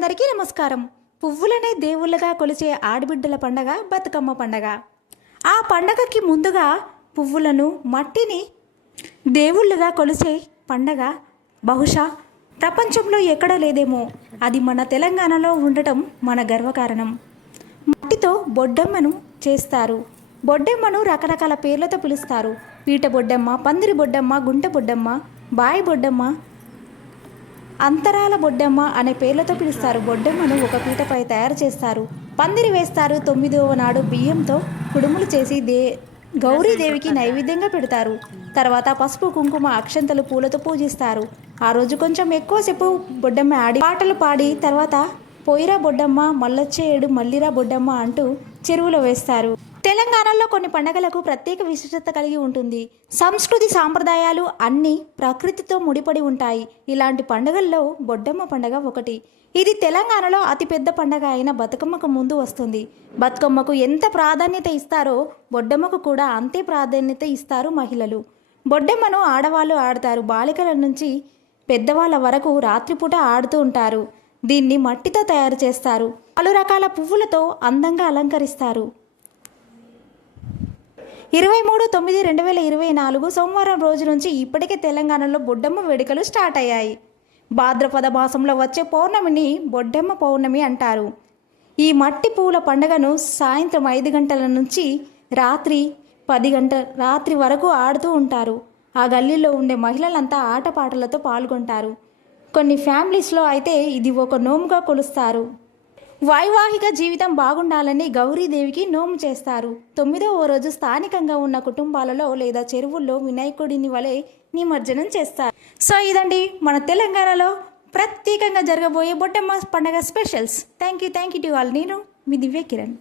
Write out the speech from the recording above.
ప్రేక్షకులందరికీ నమస్కారం. పువ్వులనే దేవుళ్ళగా కొలిచే ఆడబిడ్డల పండగ బతుకమ్మ పండగ. ఆ పండగకి ముందుగా పువ్వులను మట్టిని దేవుళ్ళుగా కొలిచే పండగ. బహుశా ప్రపంచంలో ఎక్కడ లేదేమో. అది మన తెలంగాణలో ఉండటం మన గర్వకారణం. మట్టితో బొడ్డమ్మను చేస్తారు. బొడ్డమ్మను రకరకాల పేర్లతో పిలుస్తారు. పీట బొడ్డమ్మ పందిరి బొడ్డమ్మ గుంట బొడ్డమ్మ బాయి బొడ్డమ్మ అంతరాల బొడ్డమ్మ అనే పేర్లతో పిలుస్తారు. బొడ్డమ్మను ఒక పీటపై తయారు చేస్తారు. పందిరి వేస్తారు. తొమ్మిదవ నాడు బియ్యంతో కుడుములు చేసి దే గౌరీదేవికి నైవేద్యంగా పెడతారు. తర్వాత పసుపు కుంకుమ అక్షంతలు పూలతో పూజిస్తారు. ఆ రోజు కొంచెం ఎక్కువసేపు బొడ్డమ్మ ఆడి పాటలు పాడి తర్వాత పోయిరా బొడ్డమ్మ మల్లొచ్చేడు మల్లిరా బొడ్డమ్మ అంటూ చెరువులో వేస్తారు. తెలంగాణలో కొన్ని పండగలకు ప్రత్యేక విశిష్టత కలిగి ఉంటుంది. సంస్కృతి సాంప్రదాయాలు అన్నీ ప్రకృతితో ముడిపడి ఉంటాయి. ఇలాంటి పండుగల్లో బొడ్డమ్మ పండగ ఒకటి. ఇది తెలంగాణలో అతిపెద్ద పండగ అయిన బతుకమ్మకు ముందు వస్తుంది. బతుకమ్మకు ఎంత ప్రాధాన్యత ఇస్తారో బొడ్డమ్మకు కూడా అంతే ప్రాధాన్యత ఇస్తారు మహిళలు. బొడ్డమ్మను ఆడవాళ్ళు ఆడతారు. బాలికల నుంచి పెద్దవాళ్ళ వరకు రాత్రిపూట ఆడుతూ ఉంటారు. దీన్ని మట్టితో తయారు చేస్తారు. పలు రకాల పువ్వులతో అందంగా అలంకరిస్తారు. ఇరవై మూడు తొమ్మిది రెండు వేల ఇరవై నాలుగు సోమవారం రోజు నుంచి ఇప్పటికే తెలంగాణలో బొడ్డమ్మ వేడుకలు స్టార్ట్ అయ్యాయి. భాద్రపద మాసంలో వచ్చే పౌర్ణమిని బొడ్డమ్మ పౌర్ణమి అంటారు. ఈ మట్టి పువ్వుల పండుగను సాయంత్రం ఐదు గంటల నుంచి రాత్రి పది గంట రాత్రి వరకు ఆడుతూ ఉంటారు. ఆ గల్లీలో ఉండే మహిళలంతా ఆటపాటలతో పాల్గొంటారు. కొన్ని ఫ్యామిలీస్లో అయితే ఇది ఒక నోముగా కొలుస్తారు. వైవాహిక జీవితం బాగుండాలని గౌరీదేవికి నోము చేస్తారు. తొమ్మిదవ రోజు స్థానికంగా ఉన్న కుటుంబాలలో లేదా చెరువుల్లో వినాయకుడిని వలె నిమజ్జనం చేస్తారు. సో ఇదండి మన తెలంగాణలో ప్రత్యేకంగా జరగబోయే బొట్టమ్మ పండగ specials. Thank you thank you to all నేను మీ దివ్య కిరణ్.